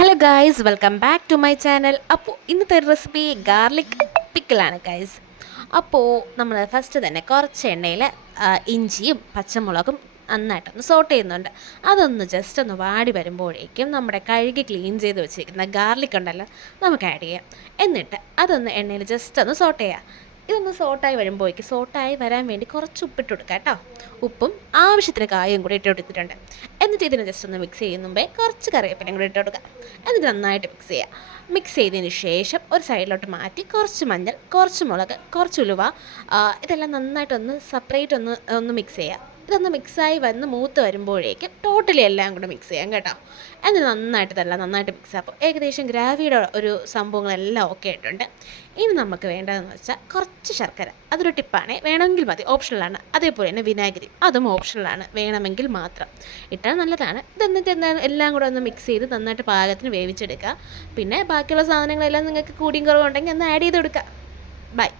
Hello guys, welcome back to my channel. അപ്പോൾ ഇന്നത്തെ recipe garlic പിക്കിളാണ് guys. അപ്പോൾ നമ്മൾ ഫസ്റ്റ് തന്നെ കുറച്ച് എണ്ണയിൽ ഇഞ്ചിയും പച്ചമുളകും നന്നായിട്ടൊന്ന് സോട്ട് ചെയ്യുന്നുണ്ട്. അതൊന്ന് ജസ്റ്റ് ഒന്ന് വാടി വരുമ്പോഴേക്കും നമ്മുടെ കഴുകി ക്ലീൻ ചെയ്ത് വെച്ചിരിക്കുന്ന ഗാർലിക് ഉണ്ടല്ലോ, നമുക്ക് ആഡ് ചെയ്യാം. എന്നിട്ട് അതൊന്ന് എണ്ണയിൽ ജസ്റ്റ് ഒന്ന് സോട്ട് ചെയ്യാം. ഇതൊന്ന് സോട്ടായി വരുമ്പോഴേക്ക് സോട്ടായി വരാൻ വേണ്ടി കുറച്ച് ഉപ്പിട്ട് കൊടുക്കുക കേട്ടോ. ഉപ്പും ആവശ്യത്തിന് കായും കൂടി ഇട്ട് കൊടുത്തിട്ടുണ്ട്. എന്നിട്ട് ഇതിനെ ജസ്റ്റ് ഒന്ന് മിക്സ് ചെയ്യുന്ന മുമ്പേ കുറച്ച് കറിവേപ്പിലയും കൂടി ഇട്ട് കൊടുക്കുക. എന്നിട്ട് നന്നായിട്ട് മിക്സ് ചെയ്യുക. മിക്സ് ചെയ്തതിന് ശേഷം ഒരു സൈഡിലോട്ട് മാറ്റി കുറച്ച് മഞ്ഞൾ, കുറച്ച് മുളക്, കുറച്ച് ഉലുവ, ഇതെല്ലാം നന്നായിട്ടൊന്ന് സെപ്പറേറ്റ് ഒന്ന് മിക്സ് ചെയ്യുക. ഇതൊന്ന് മിക്സായി വന്ന് മൂത്ത് വരുമ്പോഴേക്കും ടോട്ടലി എല്ലാം കൂടെ മിക്സ് ചെയ്യാം കേട്ടോ. എന്നിട്ട് നന്നായിട്ട് മിക്സ് ആക്കും. ഏകദേശം ഗ്രാവിയുടെ ഒരു സംഭവങ്ങളെല്ലാം ഓക്കെ ആയിട്ടുണ്ട്. ഇനി നമുക്ക് വേണ്ടതെന്ന് വെച്ചാൽ കുറച്ച് ശർക്കര, അതൊരു ടിപ്പാണ്, വേണമെങ്കിൽ മതി, ഓപ്ഷണലാണ്. അതേപോലെ തന്നെ വിനാഗിരി, അതും ഓപ്ഷണലാണ്, വേണമെങ്കിൽ മാത്രം ഇട്ടാൽ നല്ലതാണ്. ഇതെന്നിട്ട് എല്ലാം കൂടെ ഒന്ന് മിക്സ് ചെയ്ത് നന്നായിട്ട് പാകത്തിന് വേവിച്ചെടുക്കുക. പിന്നെ ബാക്കിയുള്ള സാധനങ്ങളെല്ലാം നിങ്ങൾക്ക് കൂടിയും കുറവുണ്ടെങ്കിൽ ഒന്ന് ആഡ് ചെയ്ത് കൊടുക്കുക. ബൈ.